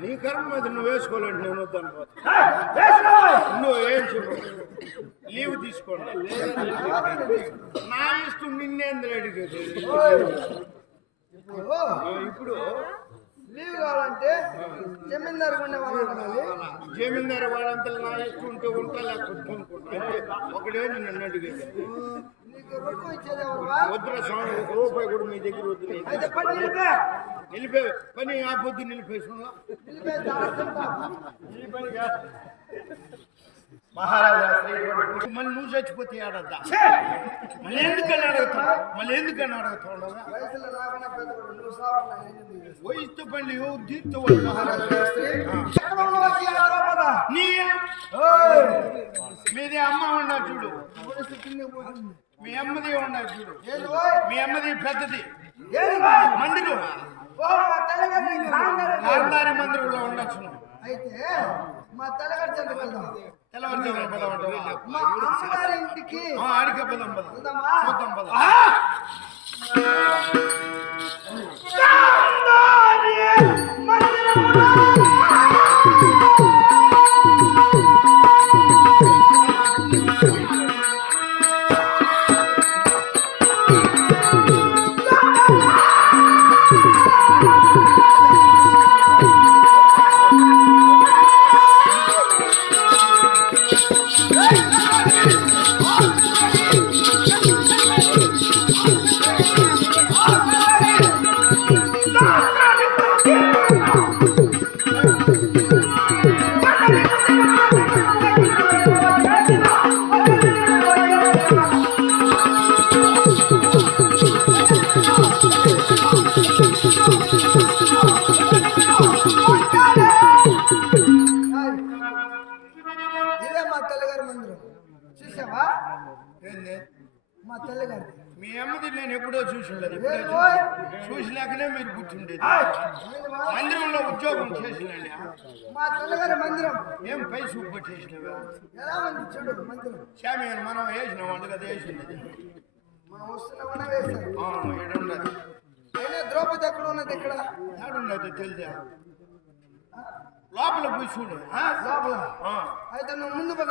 నీ కర్మ మీద నువ్వు వేసుకోలేండి, నేను వద్దాను. నువ్వు ఏం చెప్పు, లీవ్ తీసుకోండి. నా ఇష్టం నిన్నేంద్ర అడిగేది. ఇప్పుడు లీవ్ కావాలంటే జమీందారు జమీందారు వాళ్ళంతా నా ఇష్టం ఉంటే ఉంటా, లేకపోతే అనుకుంటా. ఒకటే నన్ను అడిగేది. వద్దురా స్వామి, ఒక రూపాయి కూడా మీ దగ్గర వద్దు. నిలిపే పని ఆ పొద్దు నిలిపేసుకున్నా. మహారాజా మళ్ళీ నువ్వు చచ్చిపోతే ఆడద్దా? మళ్ళీ ఎందుకని అడుగుతావు? వయసుతో పని తీర్చు మహారాజా. మీదే అమ్మ ఉన్నారు చూడు, మీ అమ్మది ఉన్నారు చూడు, మీ అమ్మది పెద్దది మందిరం, గాంధారి మందిరంలో ఉండొచ్చు. అయితే మా తెల్లగారి చెంతకు వెళ్దాం. మా అమ్మగారి ఇంటికి ఆడికే పదం చూద్దాం పద. మీ అమ్మది నేను ఎప్పుడో చూసిండదు, చూసినాకనే మీరు కూర్చుండేది. మందిరంలో ఉద్యోగం చేసినండి. మా తల్లిగారి మందిరం ఏం పై సూపర్ చేసినవా? ఎలా ఉంది చూడు మందిరం. శామ్యాన్ని మనం వేసినాం వంట కదా వేసింది. ద్రౌపది ఎక్కడ ఉన్నది? ఇక్కడ ఏడున్నది తెలుసా? లోపల కూర్చుండు. లోపల అయితే నువ్వు ముందు పద,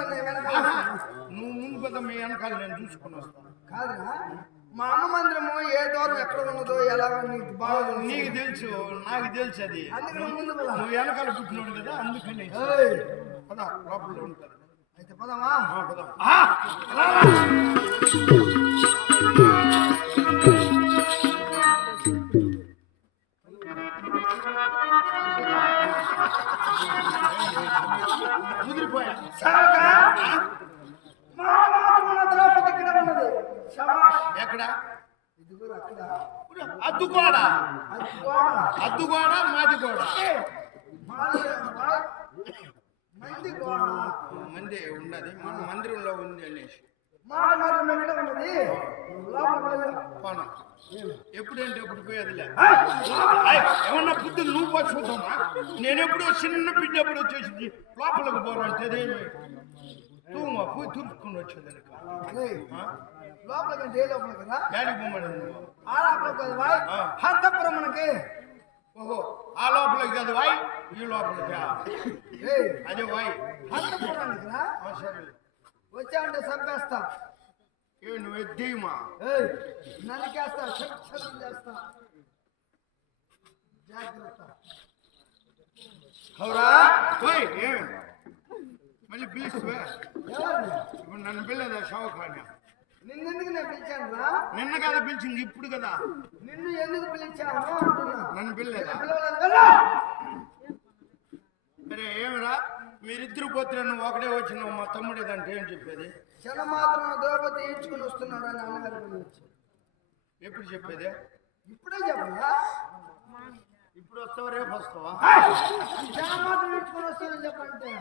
నువ్వు ముందు పద, మీ వెనకాల నేను చూసుకుని వస్తాను. కాదురా, మా అమ్మ మందిరము ఏ దూరం ఎక్కడ ఉన్నదో ఎలా నీకు బాగా నీకు తెలుసు, నాకు తెలుసు. అది అందుకని ముందు పద. నువ్వు వెనకాల కూర్చున్నాడు కదా, అందుకని పద, లోపల ఉంటారు. అయితే పదమా? పదం. ముదిరిపోయా ద్రౌపది ఇక్కడ ఉన్నది. ఎక్కడ? అక్కడ అద్దుగోడ, మాది గోడ. మంది గోడ మంది ఉన్నది, మన మందిరంలో ఉంది అనేసి. మాట మాత్రం ఎక్కడ ఉన్నది? పోనా ఎప్పుడంటే ఎప్పుడు పోయేదిలే. ఏమన్నా బుద్ధి నువ్వు పచ్చుకుంటామా? నేను ఎప్పుడో చిన్న బిడ్డ ఎప్పుడు వచ్చేసింది లోపలికి పోరంటే తూమా పోయి తురుచుకుని వచ్చేది. లోపలికంటే ఏ లోపల కదా? గాడికి పోమని ఆ లోపల కదా హంతపురం మనకి. ఓహో, ఆ లోపలికి కాదు వాయ్, ఈ లోపలికి అదే వాయ్. హంతపురానికి రా. సరే వచ్చావంటే చంపేస్తా. నువ్వు ఎద్దీమా నరికేస్తా, చేస్తా. జాగ్రత్త. అవురా మళ్ళీ పిలుస్తువే? ఇప్పుడు నన్ను పిల్లదా షావుకాన్య? నిన్నెందుకు నేను పిలిచాను రా? నిన్న కదా పిలిచింది, ఇప్పుడు కదా. నిన్ను ఎందుకు పిలిచాను అంటున్నా. నన్ను పిల్లలేదా? సరే ఏమిరా, మీరిద్దరు పోతే నువ్వు ఒకటే వచ్చినావు, మా తమ్ముడేదంటే ఏం చెప్పేది? జన మాత్రం ద్రౌపది ఈడ్చుకుని వస్తున్నాడు అని అన్నగారు గురించి ఎప్పుడు చెప్పేది? ఇప్పుడే చెప్పరా? ఇప్పుడు వస్తావా, రేపు వస్తావా? జన మాత్రం ఈడ్చుకుని వస్తానని చెప్పంటే